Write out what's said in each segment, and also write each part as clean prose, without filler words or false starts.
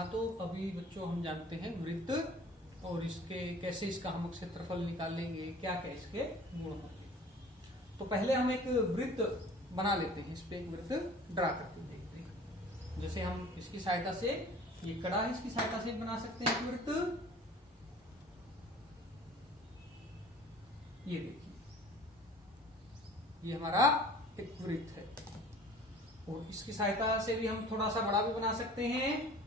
हाँ, तो अभी बच्चों हम जानते हैं वृत्त और इसके कैसे इसका हम क्षेत्रफल निकालेंगे, क्या क्या इसके गुण होंगे। तो पहले हम एक वृत्त बना लेते हैं, इस पे एक वृत्त ड्रा करके देखते हैं। जैसे हम इसकी सहायता से, ये कड़ा है, इसकी सहायता से बना सकते हैं एक वृत्त। ये देखिए, ये हमारा एक वृत्त है, और इसकी सहायता से भी हम थोड़ा सा बड़ा भी बना सकते हैं।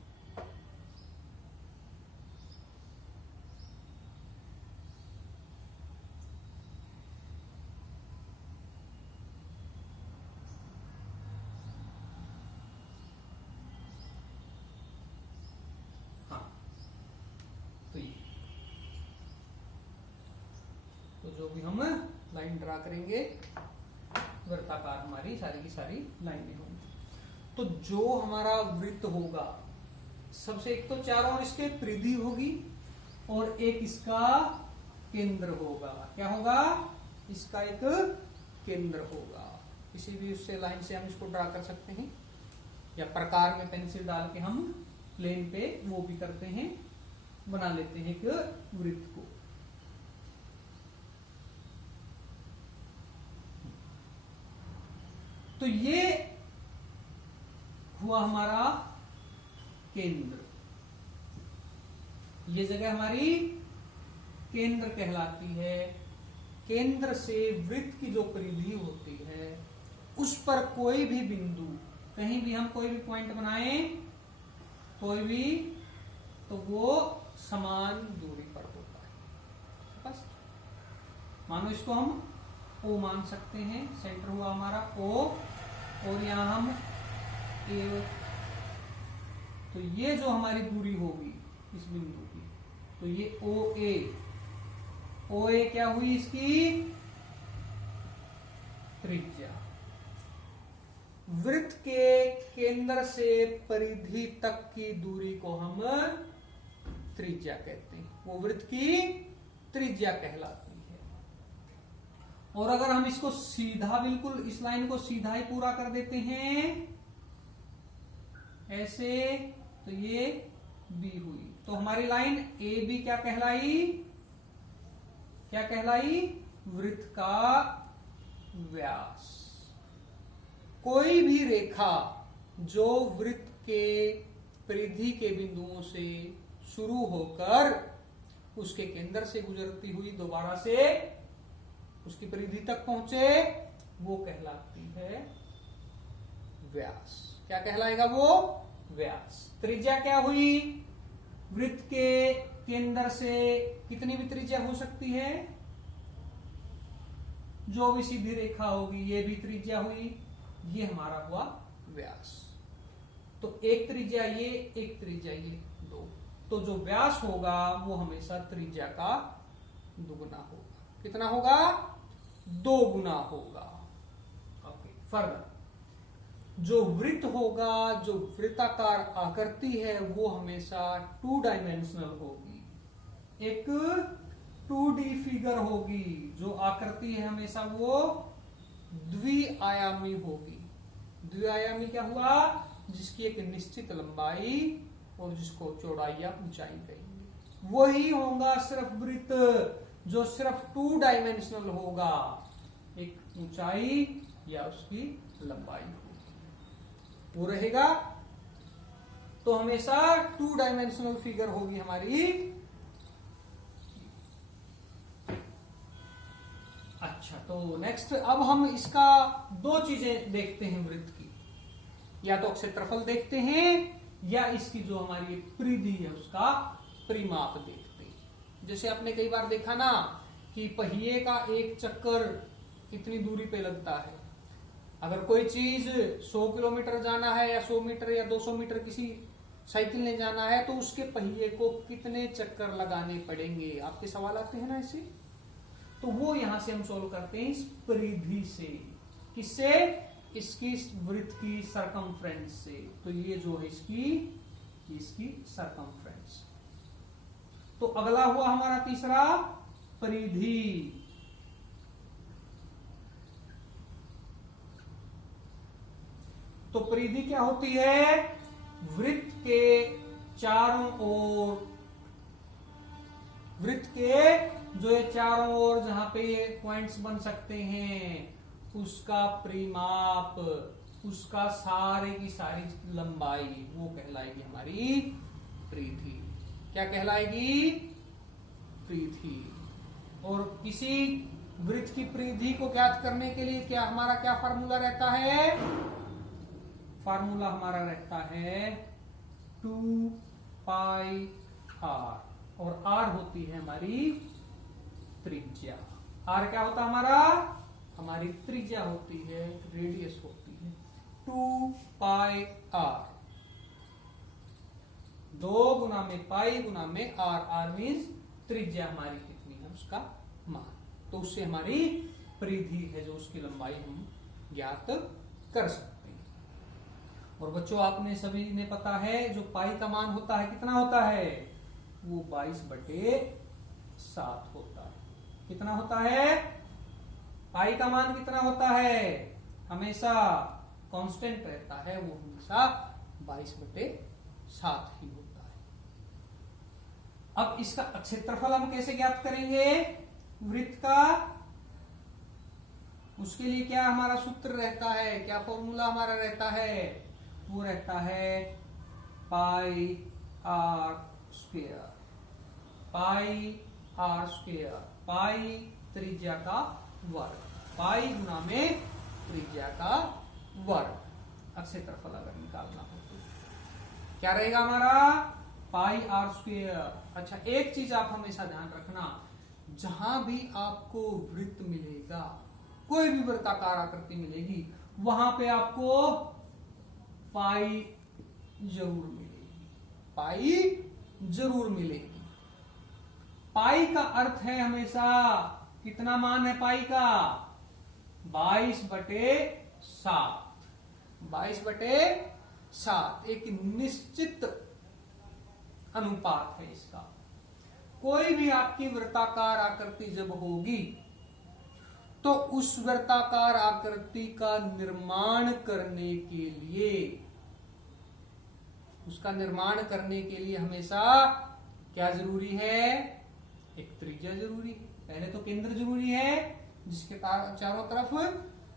हाँ, तो जो भी हम लाइन ड्रा करेंगे, वृत्ताकार हमारी सारी की सारी लाइनें होंगी। तो जो हमारा वृत्त होगा, सबसे एक तो चारों ओर इसके परिधि होगी और एक इसका केंद्र होगा। क्या होगा? इसका एक केंद्र होगा। किसी भी उससे लाइन से हम इसको ड्रा कर सकते हैं, या प्रकार में पेंसिल डाल के हम प्लेन पे वो भी करते हैं, बना लेते हैं एक वृत्त को। तो ये हुआ हमारा केंद्र, ये जगह हमारी केंद्र कहलाती है। केंद्र से वृत्त की जो परिधि होती है, उस पर कोई भी बिंदु, कहीं भी हम कोई भी पॉइंट बनाएं, कोई भी, तो वो समान दूरी पर होता है। बस मानो इसको हम O मान सकते हैं, सेंटर हुआ हमारा O, और यहां हम A, तो ये जो हमारी दूरी होगी इस बिंदु की, तो ये OA, OA क्या हुई? इसकी त्रिज्या। वृत्त के केंद्र से परिधि तक की दूरी को हम त्रिज्या कहते हैं, वो वृत्त की त्रिज्या कहलाती है। और अगर हम इसको सीधा, बिल्कुल इस लाइन को सीधा ही पूरा कर देते हैं ऐसे, तो ये B हुई। तो हमारी लाइन AB क्या कहलाई? क्या कहलाई? वृत्त का व्यास। कोई भी रेखा जो वृत्त के परिधि के बिंदुओं से शुरू होकर उसके केंद्र से गुजरती हुई दोबारा से उसकी परिधि तक पहुंचे, वो कहलाती है व्यास। क्या कहलाएगा वो? व्यास। त्रिज्या क्या हुई? वृत्त के केंद्र से कितनी भी त्रिज्या हो सकती है, जो भी सीधी रेखा होगी, ये भी त्रिज्या हुई, ये हमारा हुआ व्यास। तो एक त्रिज्या ये, एक त्रिज्या ये, दो। तो जो व्यास होगा वो हमेशा त्रिज्या का दुगुना होगा। कितना होगा? 2 गुना होगा। ओके, फर्दर जो वृत्त होगा, जो वृत्ताकार आकृति है, वो हमेशा 2 डायमेंशनल होगी, एक 2D फिगर होगी। जो आकृति है हमेशा वो द्विआयामी होगी। द्विआयामी क्या हुआ? जिसकी एक निश्चित लंबाई और जिसको चौड़ाई या ऊंचाई कहेंगे। वही होगा सिर्फ वृत्त जो सिर्फ 2 डायमेंशनल होगा, एक ऊंचाई या उसकी लंबाई होगी, वो रहेगा। तो हमेशा 2 डायमेंशनल फिगर होगी हमारी। अच्छा, तो नेक्स्ट अब हम इसका 2 चीजें देखते हैं वृत्त की, या तो क्षेत्रफल देखते हैं या इसकी जो हमारी परिधि है उसका परिमाप देखते हैं। जैसे आपने कई बार देखा ना कि पहिए का एक चक्कर कितनी दूरी पे लगता है। अगर कोई चीज 100 किलोमीटर जाना है, या 100 मीटर या 200 मीटर किसी साइकिल ने जाना है, तो उसके पहिए को कितने चक्कर लगाने पड़ेंगे? आपके सवाल आते हैं ना ऐसे। तो वो यहां से हम सोल्व करते हैं इस परिधि से। किससे? इसकी वृत्त की सरकमफ्रेंस से। तो ये जो है इसकी सरकमफ्रेंस। तो अगला हुआ हमारा तीसरा, परिधि। तो परिधि क्या होती है? वृत्त के चारों ओर वृत्त के जो ये चारों ओर जहां पे ये पॉइंट्स बन सकते हैं उसका परिमाप, उसका सारे की सारी लंबाई वो कहलाएगी हमारी परिधि। क्या कहलाएगी? परिधि। और किसी वृत्त की परिधि को ज्ञात करने के लिए क्या हमारा क्या फार्मूला रहता है? फार्मूला हमारा रहता है 2 पाई आर, और आर होती है हमारी त्रिज्या। आर क्या होता है हमारा? हमारी त्रिज्या होती है, रेडियस होती है 2 पाई आर। 2 गुना में पाई गुना में आर, आर मीन्स त्रिज्या हमारी कितनी है उसका मान। तो उससे हमारी परिधि है जो उसकी लंबाई हम ज्ञात कर सकते हैं। और बच्चों आपने सभी ने पता है जो पाई का मान होता है कितना होता है? वो 22/7 होता है। कितना होता है? पाई का मान कितना होता है? हमेशा कांस्टेंट रहता है, वो हमेशा 22/7 ही होता है। अब इसका क्षेत्रफल हम कैसे ज्ञात करेंगे वृत्त का? उसके लिए क्या हमारा सूत्र रहता है, क्या फॉर्मूला हमारा रहता है? वो रहता है pi r square. Pi r square, pi त्रिज्या का वर्ग, पाई गुना में त्रिज्या का वर्ग। क्षेत्रफल अगर निकालना हो तो क्या रहेगा हमारा? पाई आर स्क्वेयर। अच्छा, एक चीज आप हमेशा ध्यान रखना, जहां भी आपको वृत्त मिलेगा, कोई भी वृत्ताकार आकृति मिलेगी, वहां पे आपको पाई जरूर मिलेगी, पाई जरूर मिलेगी। पाई का अर्थ है हमेशा कितना मान है पाई का? 22/7। 22/7 एक निश्चित अनुपात है इसका। कोई भी आपकी वृत्ताकार आकृति जब होगी तो उस वृत्ताकार आकृति का निर्माण करने के लिए, उसका निर्माण करने के लिए हमेशा क्या जरूरी है? एक त्रिज्या जरूरी है। पहले तो केंद्र जरूरी है जिसके चारों तरफ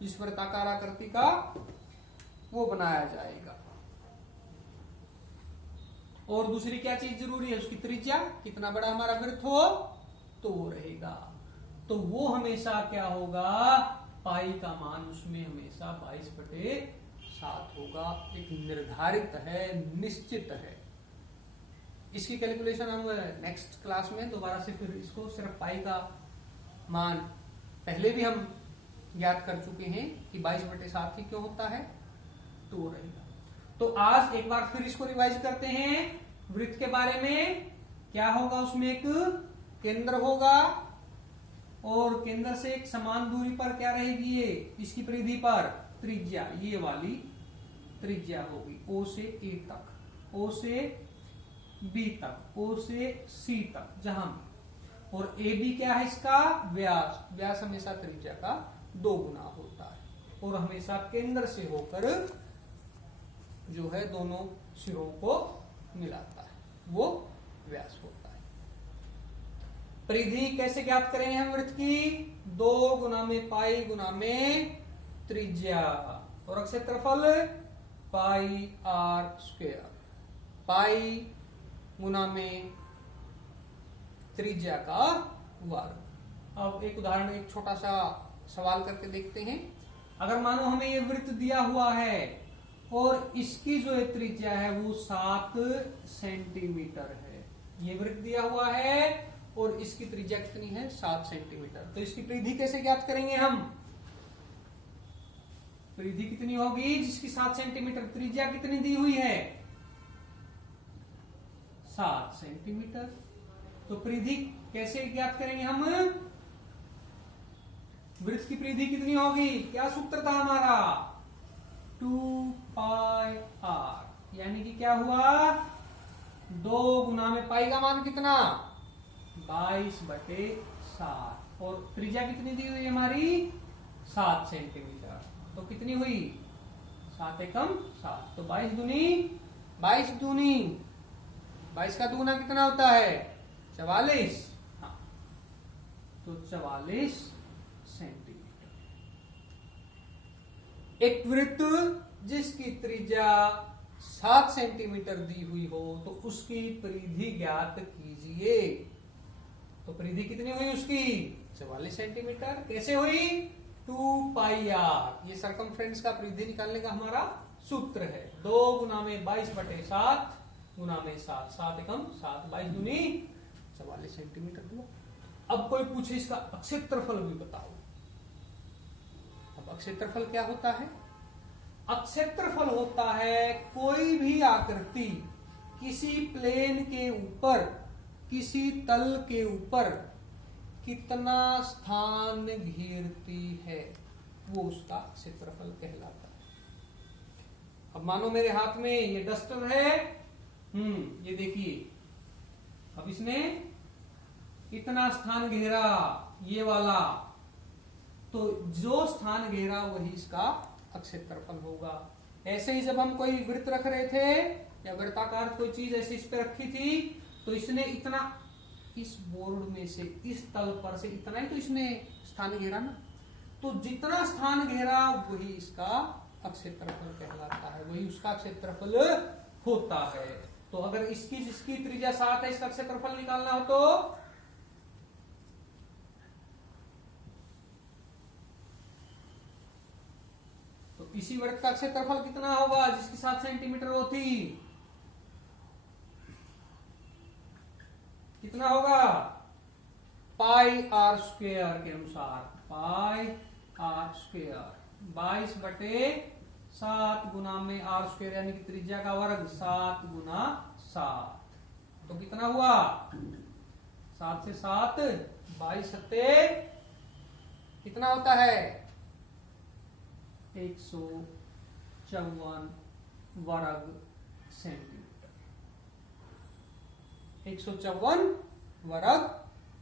इस वृत्ताकार आकृति का वो बनाया जाएगा। और दूसरी क्या चीज जरूरी है? उसकी त्रिज्या। कितना बड़ा हमारा वृत्त हो तो वो रहेगा। तो वो हमेशा क्या होगा? पाई का मान उसमें हमेशा 22/7 होगा। एक निर्धारित है, निश्चित है। इसकी कैलकुलेशन हम नेक्स्ट क्लास में दोबारा से फिर इसको सिर्फ पाई का मान पहले भी हम ज्ञात कर चुके हैं कि 22/7 ही क्यों होता है, तो वो रहेगा। तो आज एक बार फिर इसको रिवाइज करते हैं। वृत्त के बारे में क्या होगा? उसमें एक केंद्र होगा और केंद्र से एक समान दूरी पर क्या रहेगी? ये इसकी परिधि पर त्रिज्या, ये वाली त्रिज्या होगी O से A तक, O से B तक, O से C तक, जहां भी। और AB क्या है इसका? व्यास। व्यास हमेशा त्रिज्या का 2 गुना होता है और हमेशा केंद्र से होकर जो है दोनों सिरों को मिलाता है, वो व्यास होता है। परिधि कैसे ज्ञात करेंगे हम वृत्त की? 2 गुना में पाई गुना में त्रिज्या, और क्षेत्रफल पाई आर स्क्वेयर। पाई गुना में त्रिज्या का वर्ग। अब एक उदाहरण, एक छोटा सा सवाल करके देखते हैं। अगर मानो हमें ये वृत्त दिया हुआ है और इसकी जो त्रिज्या है वो 7 सेंटीमीटर है। ये वृत्त दिया हुआ है और इसकी त्रिज्या कितनी है? 7 सेंटीमीटर। तो इसकी परिधि कैसे ज्ञात करेंगे हम? परिधि कितनी होगी जिसकी 7 सेंटीमीटर? त्रिज्या कितनी दी हुई है? 7 सेंटीमीटर। तो परिधि कैसे ज्ञात करेंगे हम? वृत्त की परिधि कितनी होगी? क्या सूत्र था हमारा? 2 पाई आर, यानी कि क्या हुआ? 2 गुना में पाई का मान कितना? 22/7। और त्रिज्या कितनी दी हुई हमारी? 7 सेंटीमीटर। तो कितनी हुई? 7 एकम 7। तो 22 दूनी 22 का दूना कितना होता है? 44। हाँ, तो 44 सेंटीमीटर। एक वृत्त जिसकी त्रिज्या 7 सेंटीमीटर दी हुई हो तो उसकी परिधि ज्ञात कीजिए। तो परिधि कितनी हुई उसकी? 44 सेंटीमीटर। कैसे हुई? 2 पाई आर। ये सरकमफ्रेंस का परिधि निकालने का हमारा सूत्र है। 2 गुना में 22/7 गुना में 7, 7 एकम 7, 22 दूनी 44 सेंटीमीटर हुआ। अब कोई पूछे इसका अक्षेत्रफल भी बताओ। अब अक्षेत्रफल क्या होता है? अक्षेत्रफल होता है कोई भी आकृति किसी प्लेन के ऊपर, किसी तल के ऊपर कितना स्थान घेरती है, वो उसका क्षेत्रफल कहलाता है। अब मानो मेरे हाथ में ये डस्टर है, ये देखिए, अब इसने इतना स्थान घेरा, ये वाला, तो जो स्थान घेरा वही इसका क्षेत्रफल होगा। ऐसे ही जब हम कोई वृत्त रख रहे थे या वृत्ताकार कोई चीज ऐसे इस पे रखी थी, तो इसने इतना इस बोर्ड में से, इस तल पर से इतना ही तो इसने स्थान घेरा ना, तो जितना स्थान घेरा वही इसका क्षेत्रफल कहलाता है, वही उसका क्षेत्रफल होता है। तो अगर इसकी जिसकी त्रिज्या 7 है, इसका क्षेत्रफल निकालना हो तो इसी वृत्त का क्षेत्रफल कितना होगा जिसकी 7 सेंटीमीटर होती? कितना होगा? पाई आर स्क्वेयर के अनुसार, पाई आर स्क्वेयर 22/7 गुना में आर स्क्वेयर यानी कि त्रिज्या का वर्ग 7 गुना 7, तो कितना हुआ? 7 से 7 22 सत्ते कितना होता है? 154 वर्ग सेंटीमीटर। 154 वर्ग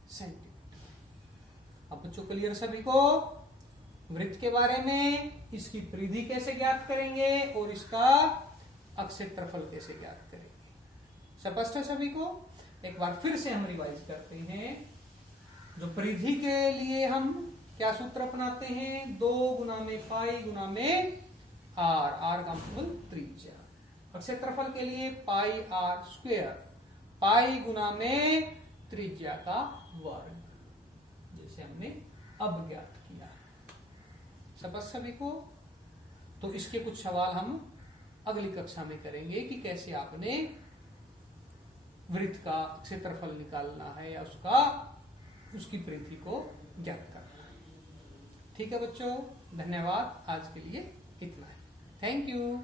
सेंटीमीटर। अब बच्चों क्लियर सभी को वृत्त के बारे में, इसकी परिधि कैसे ज्ञात करेंगे और इसका क्षेत्रफल कैसे ज्ञात करेंगे। स्पष्ट है सभी को? एक बार फिर से हम रिवाइज करते हैं। जो परिधि के लिए हम क्या सूत्र अपनाते हैं? 2 गुना में पाई गुना में आर, आर का मतलब त्रिज्या। क्षेत्रफल के लिए पाई आर स्क्वेयर, पाई गुना में त्रिज्या का वर्ग, जैसे हमने अब ज्ञात किया। समझ सभी को? तो इसके कुछ सवाल हम अगली कक्षा में करेंगे कि कैसे आपने वृत्त का क्षेत्रफल निकालना है या उसकी परिधि को ज्ञात करना है। ठीक है बच्चों, धन्यवाद। आज के लिए इतना है। Thank you.